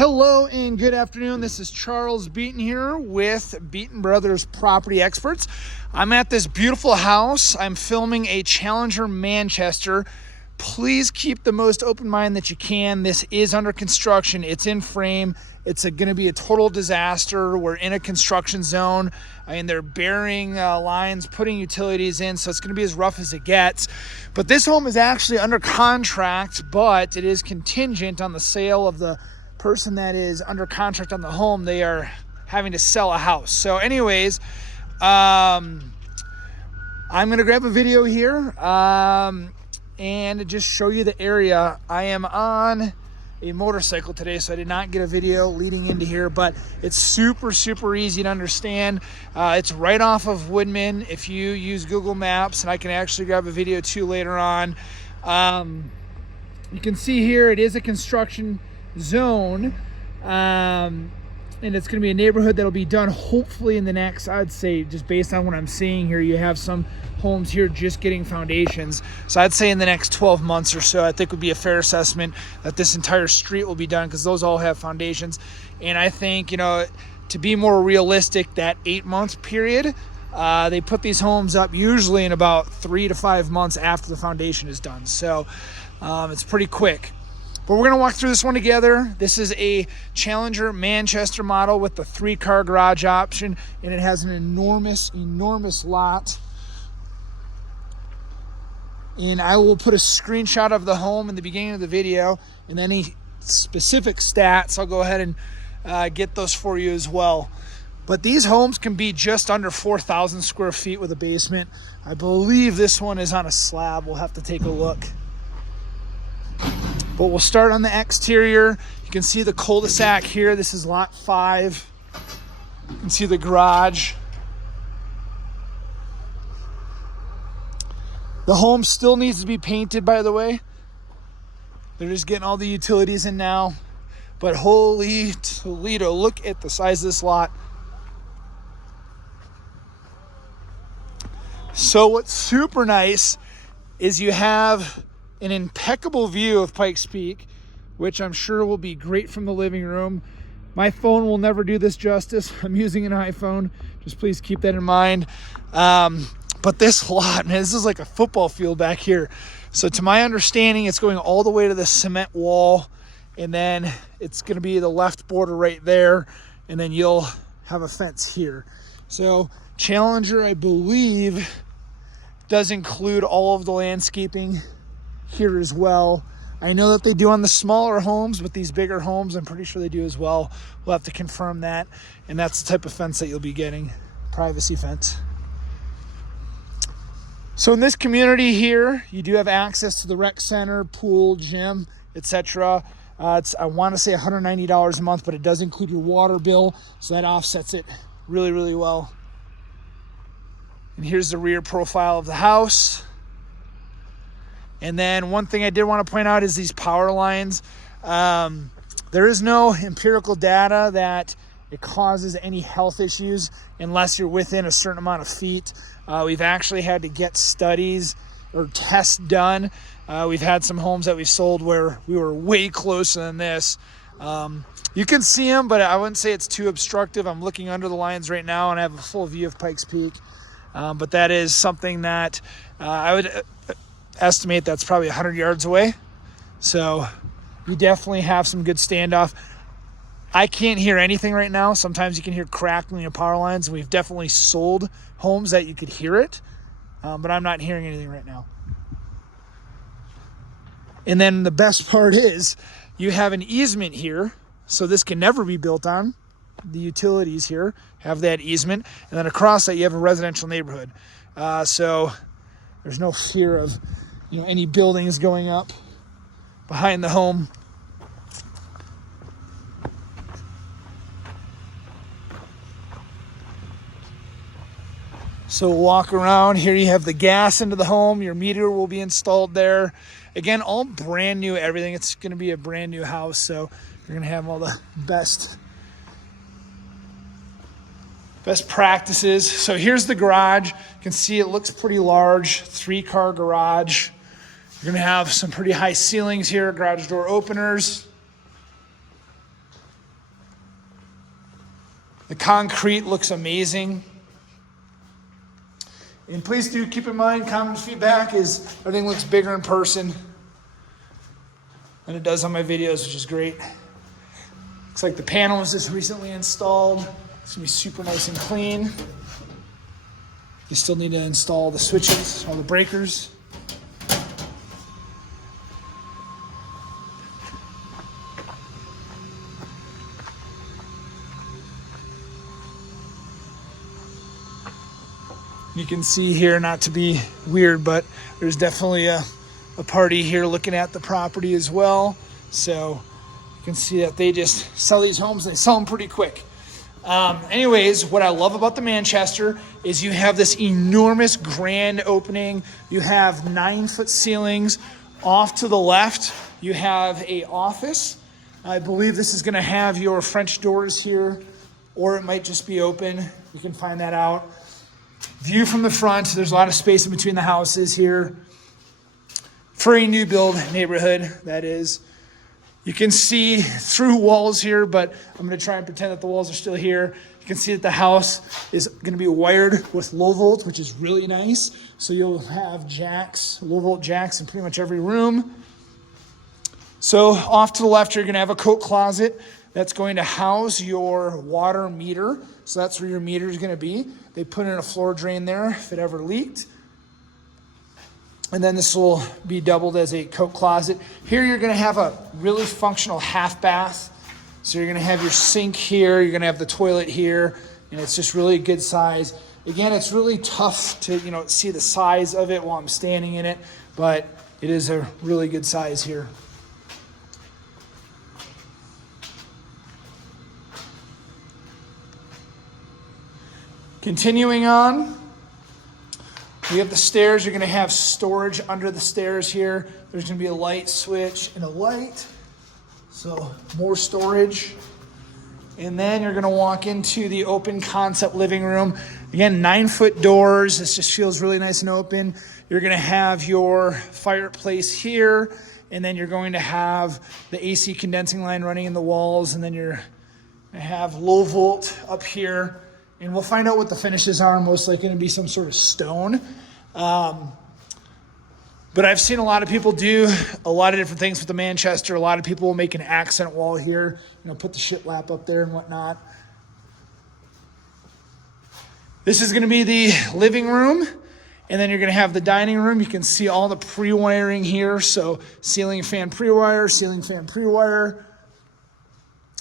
Hello and good afternoon. This is Charles Beaton here with Beaton Brothers Property Experts. I'm at this beautiful house. I'm filming a Challenger Manchester. Please keep the most open mind that you can. This is under construction. It's in frame. It's going to be a total disaster. We're in a construction zone. I mean, they're burying lines, putting utilities in, so it's going to be as rough as it gets. But this home is actually under contract, but it is contingent on the sale of the person that is under contract on the home. They are having to sell a house. So anyways, I'm going to grab a video here and just show you the area. I am on a motorcycle today, so I did not get a video leading into here, but it's super easy to understand. It's right off of Woodman if you use Google Maps, and I can actually grab a video too later on. You can see here it is a construction zone, and it's going to be a neighborhood that'll be done hopefully in the next, I'd say, just based on what I'm seeing here, you have some homes here just getting foundations, so I'd say in the next 12 months or so, I think would be a fair assessment that this entire street will be done, because those all have foundations. And I think, you know, to be more realistic, that 8-month period, they put these homes up usually in about 3 to 5 months after the foundation is done, so it's pretty quick. But we're going to walk through this one together. This is a Challenger Manchester model with the 3-car garage option, and it has an enormous lot. And I will put a screenshot of the home in the beginning of the video, and any specific stats, I'll go ahead and get those for you as well. But these homes can be just under 4,000 square feet with a basement. I believe this one is on a slab. We'll have to take a look. But we'll start on the exterior. You can see the cul-de-sac here. This is lot 5. You can see the garage. The home still needs to be painted, by the way. They're just getting all the utilities in now. But holy Toledo, look at the size of this lot. So what's super nice is you have an impeccable view of Pikes Peak, which I'm sure will be great from the living room. My phone will never do this justice. I'm using an iPhone. Just please keep that in mind. But this lot, man, this is like a football field back here. So to my understanding, it's going all the way to the cement wall, and then it's going to be the left border right there, and then you'll have a fence here. So Challenger, I believe, does include all of the landscaping here as well. I know that they do on the smaller homes, but these bigger homes, I'm pretty sure they do as well. We'll have to confirm that. And that's the type of fence that you'll be getting, privacy fence. So in this community here, you do have access to the rec center, pool, gym, etc. It's, I want to say $190 a month, but it does include your water bill, so that offsets it really well. And here's the rear profile of the house. And then one thing I did want to point out is these power lines. There is no empirical data that it causes any health issues unless you're within a certain amount of feet. We've actually had to get studies or tests done. We've had some homes that we sold where we were way closer than this. You can see them, but I wouldn't say it's too obstructive. I'm looking under the lines right now, and I have a full view of Pikes Peak. But that is something that I would estimate that's probably 100 yards away. So you definitely have some good standoff. I can't hear anything right now. Sometimes you can hear crackling of power lines, and we've definitely sold homes that you could hear it, but I'm not hearing anything right now. And then the best part is you have an easement here, so this can never be built on. The utilities here have that easement, and then across that you have a residential neighborhood. So there's no fear of, you know, any buildings going up behind the home. So walk around here. You have the gas into the home. Your meter will be installed there. Again, all brand new, everything. It's going to be a brand new house, so you're going to have all the best practices. So here's the garage. You can see it looks pretty large, 3-car garage. You're going to have some pretty high ceilings here, garage door openers. The concrete looks amazing. And please do keep in mind, common feedback is everything looks bigger in person than it does on my videos, which is great. Looks like the panel was just recently installed. It's gonna be super nice and clean. You still need to install the switches, all the breakers. You can see here, not to be weird, but there's definitely a party here looking at the property as well. So you can see that they just sell these homes, they sell them pretty quick. Anyways, what I love about the Manchester is you have this enormous grand opening. You have 9-foot ceilings. Off to the left, you have a office. I believe this is gonna have your French doors here, or it might just be open. You can find that out. View from the front, there's a lot of space in between the houses here. For a new build neighborhood, that is. You can see through walls here, but I'm gonna try and pretend that the walls are still here. You can see that the house is gonna be wired with low volt, which is really nice. So you'll have jacks, low volt jacks in pretty much every room. So off to the left, you're gonna have a coat closet that's going to house your water meter. So that's where your meter is gonna be. They put in a floor drain there if it ever leaked. And then this will be doubled as a coat closet. Here you're gonna have a really functional half bath. So you're gonna have your sink here, you're gonna have the toilet here, and it's just really good size. Again, it's really tough to see the size of it while I'm standing in it, but it is a really good size here. Continuing on, we have the stairs. You're going to have storage under the stairs here. There's going to be a light switch and a light. So more storage. And then you're going to walk into the open concept living room. Again, 9-foot doors. This just feels really nice and open. You're going to have your fireplace here. And then you're going to have the AC condensing line running in the walls. And then you're going to have low volt up here. And we'll find out what the finishes are. Most likely going to be some sort of stone. But I've seen a lot of people do a lot of different things with the Manchester. A lot of people will make an accent wall here, put the shiplap up there and whatnot. This is going to be the living room. And then you're going to have the dining room. You can see all the pre-wiring here. So ceiling fan pre-wire, ceiling fan pre-wire.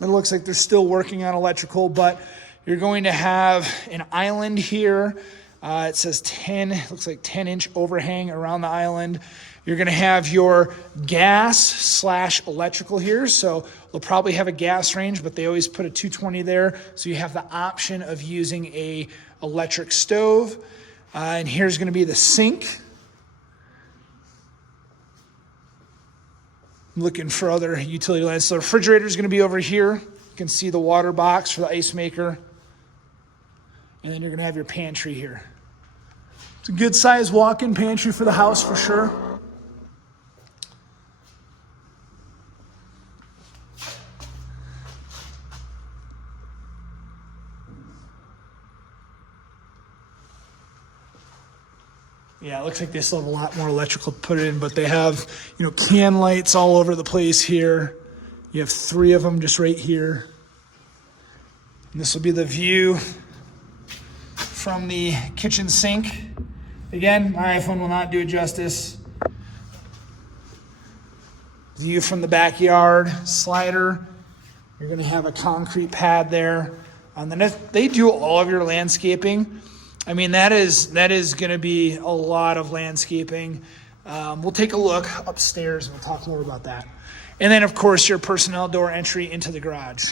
It looks like they're still working on electrical, but you're going to have an island here. It says 10, looks like 10-inch overhang around the island. You're going to have your gas/electrical here. So they'll probably have a gas range, but they always put a 220 there. So you have the option of using a electric stove. And here's going to be the sink. I'm looking for other utility lines. So the refrigerator is going to be over here. You can see the water box for the ice maker. And then you're going to have your pantry here. It's a good size walk-in pantry for the house for sure. Yeah, it looks like they still have a lot more electrical to put in, but they have, can lights all over the place here. You have 3 of them just right here. And this will be the view from the kitchen sink. Again, my iPhone will not do it justice. View from the backyard, slider. You're going to have a concrete pad there. And then if they do all of your landscaping, I mean, that is going to be a lot of landscaping. We'll take a look upstairs and we'll talk more about that. And then, of course, your personnel door entry into the garage.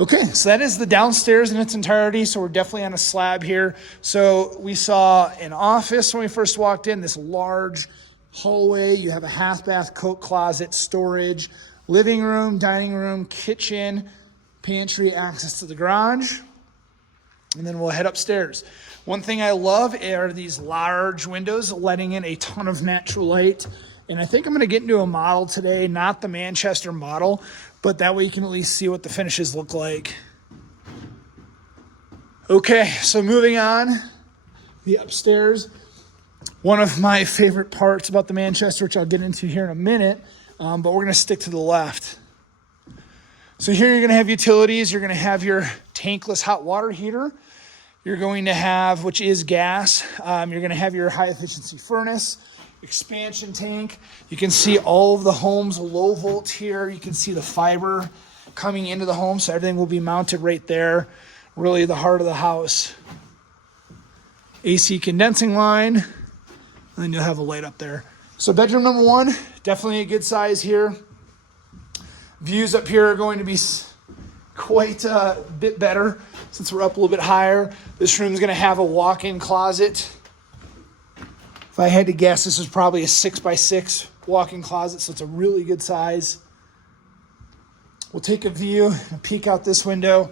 Okay, so that is the downstairs in its entirety. So we're definitely on a slab here. So we saw an office when we first walked in, this large hallway. You have a half bath, coat closet, storage, living room, dining room, kitchen, pantry, access to the garage. And then we'll head upstairs. One thing I love are these large windows letting in a ton of natural light. And I think I'm going to get into a model today, not the Manchester model, but that way you can at least see what the finishes look like. Okay, so moving on, the upstairs. One of my favorite parts about the Manchester, which I'll get into here in a minute, but we're going to stick to the left. So here you're going to have utilities. You're going to have your tankless hot water heater. You're going to have, which is gas, you're going to have your high efficiency furnace, expansion tank. You can see all of the home's low volt here. You can see the fiber coming into the home, so everything will be mounted right there. Really the heart of the house. AC condensing line, and then you'll have a light up there. So bedroom number one, definitely a good size here. Views up here are going to be quite a bit better since we're up a little bit higher. This room is going to have a walk-in closet. If I had to guess, this is probably a 6x6 walk-in closet, so it's a really good size. We'll take a view, a peek out this window.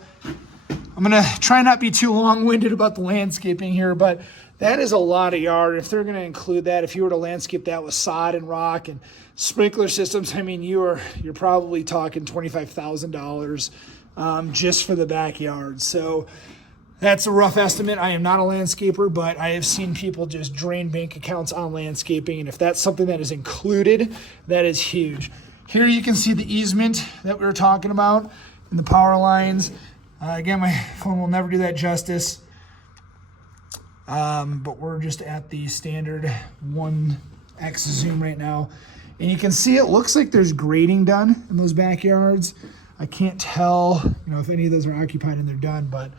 I'm going to try not be too long-winded about the landscaping here, but that is a lot of yard. If they're going to include that, if you were to landscape that with sod and rock and sprinkler systems, I mean, you're probably talking $25,000 just for the backyard. So that's a rough estimate. I am not a landscaper, but I have seen people just drain bank accounts on landscaping, and if that's something that is included, that is huge. Here you can see the easement that we were talking about and the power lines. Again, my phone will never do that justice, but we're just at the standard 1x zoom right now. And you can see it looks like there's grading done in those backyards. I can't tell, if any of those are occupied and they're done, but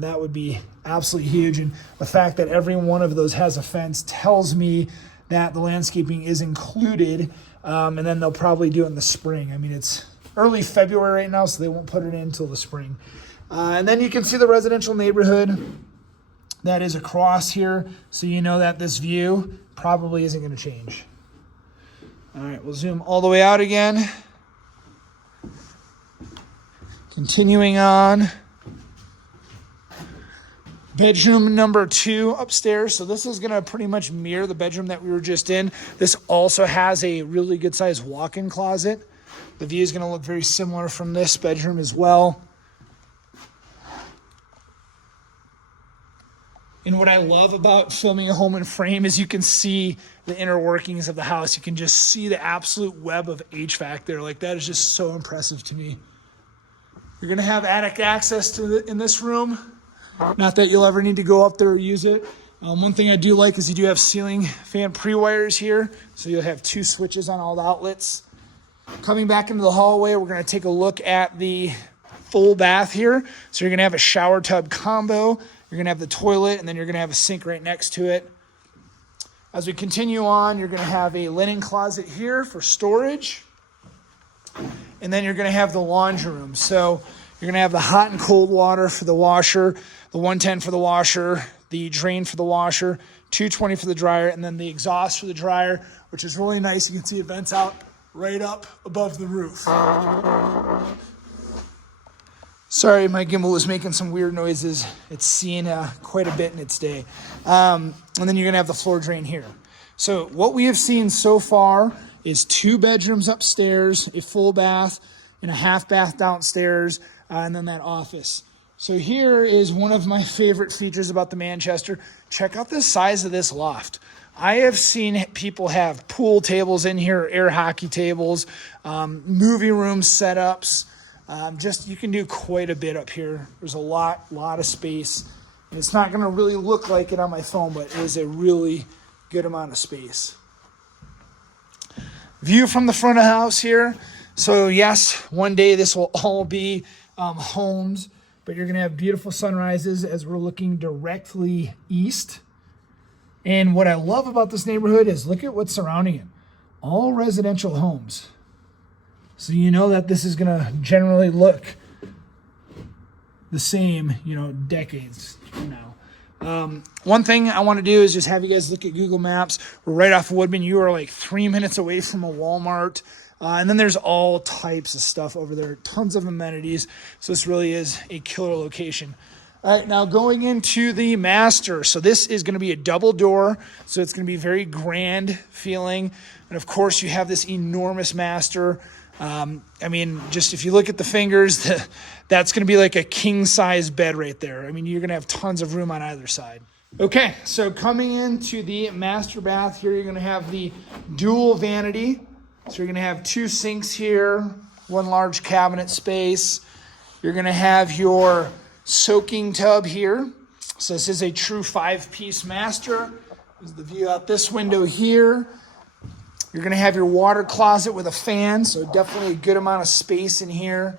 that would be absolutely huge. And the fact that every one of those has a fence tells me that the landscaping is included, and then they'll probably do it in the spring. I mean, it's early February right now, so they won't put it in until the spring. And then you can see the residential neighborhood that is across here, so you know that this view probably isn't going to change. All right, we'll zoom all the way out again. Continuing on. Bedroom number 2 upstairs. So this is going to pretty much mirror the bedroom that we were just in. This also has a really good sized walk-in closet. The view is going to look very similar from this bedroom as well. And what I love about filming a home in frame is you can see the inner workings of the house. You can just see the absolute web of HVAC there. Like, that is just so impressive to me. You're going to have attic access in this room. Not that you'll ever need to go up there or use it. One thing I do like is you do have ceiling fan pre-wires here. So you'll have 2 switches on all the outlets. Coming back into the hallway, we're going to take a look at the full bath here. So you're going to have a shower tub combo. You're going to have the toilet, and then you're going to have a sink right next to it. As we continue on, you're going to have a linen closet here for storage. And then you're going to have the laundry room. So you're going to have the hot and cold water for the washer, the 110 for the washer, the drain for the washer, 220 for the dryer, and then the exhaust for the dryer, which is really nice. You can see it vents out right up above the roof. Sorry, my gimbal was making some weird noises. It's seen quite a bit in its day. And then you're going to have the floor drain here. So what we have seen so far is 2 bedrooms upstairs, a full bath, and a half bath downstairs, and then that office. So here is one of my favorite features about the Manchester. Check out the size of this loft. I have seen people have pool tables in here, air hockey tables, movie room setups. You can do quite a bit up here. There's a lot of space. And it's not going to really look like it on my phone, but it is a really good amount of space. View from the front of the house here. So yes, one day this will all be homes, but you're going to have beautiful sunrises as we're looking directly east. And what I love about this neighborhood is look at what's surrounding it. All residential homes. So you know that this is going to generally look the same, decades from now. One thing I want to do is just have you guys look at Google Maps. We're right off of Woodman. You are like 3 minutes away from a Walmart. And then there's all types of stuff over there, tons of amenities. So this really is a killer location. All right, now going into the master. So this is going to be a double door. So it's going to be very grand feeling. And of course you have this enormous master. I mean, just if you look at the fingers, that's going to be like a king size bed right there. I mean, you're going to have tons of room on either side. Okay, so coming into the master bath here, you're going to have the dual vanity. So you're going to have 2 sinks here, 1 large cabinet space. You're going to have your soaking tub here. So this is a true 5-piece master. There's the view out this window here. You're going to have your water closet with a fan, so definitely a good amount of space in here.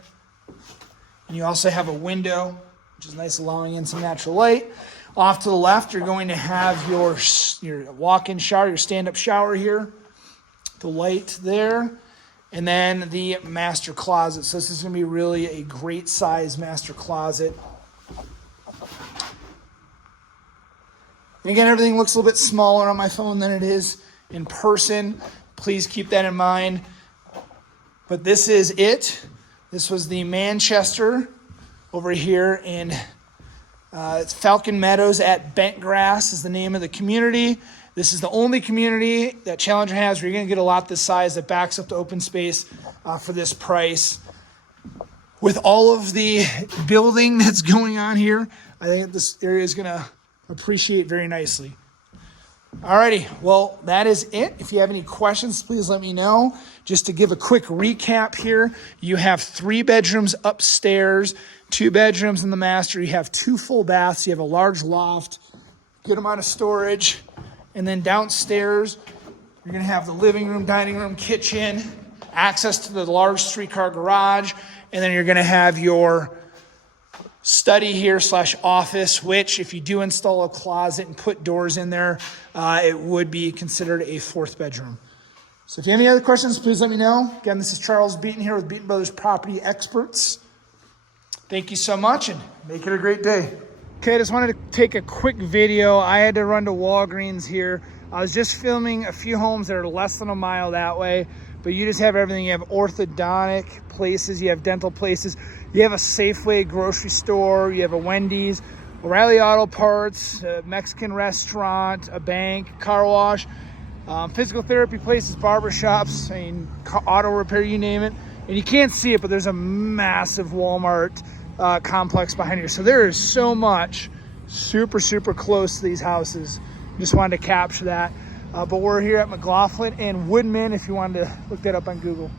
And you also have a window, which is nice, allowing in some natural light. Off to the left, you're going to have your walk-in shower, your stand-up shower here. The light there. And then the master closet. So this is going to be really a great size master closet. And again, everything looks a little bit smaller on my phone than it is in person. Please keep that in mind. But this is it. This was the Manchester over here in it's Falcon Meadows at Bentgrass is the name of the community. This is the only community that Challenger has where you're going to get a lot this size that backs up to open space for this price. With all of the building that's going on here, I think this area is going to appreciate very nicely. Alrighty, well, that is it. If you have any questions, please let me know. Just to give a quick recap here, you have 3 bedrooms upstairs, 2 bedrooms in the master. You have 2 full baths. You have a large loft, good amount of storage. And then downstairs, you're going to have the living room, dining room, kitchen, access to the large streetcar garage. And then you're going to have your study here / office, which if you do install a closet and put doors in there, it would be considered a 4th bedroom. So if you have any other questions, please let me know. Again, this is Charles Beaton here with Beaton Brothers Property Experts. Thank you so much and make it a great day. Okay, I just wanted to take a quick video. I had to run to Walgreens here. I was just filming a few homes that are less than a mile that way, but you just have everything. You have orthodontic places, you have dental places, you have a Safeway grocery store, you have a Wendy's, O'Reilly Auto Parts, a Mexican restaurant, a bank, car wash, physical therapy places, barbershops, I mean, auto repair, you name it. And you can't see it, but there's a massive Walmart complex behind here. So there is so much super close to these houses. Just wanted to capture that. But we're here at McLaughlin and Woodman if you wanted to look that up on Google.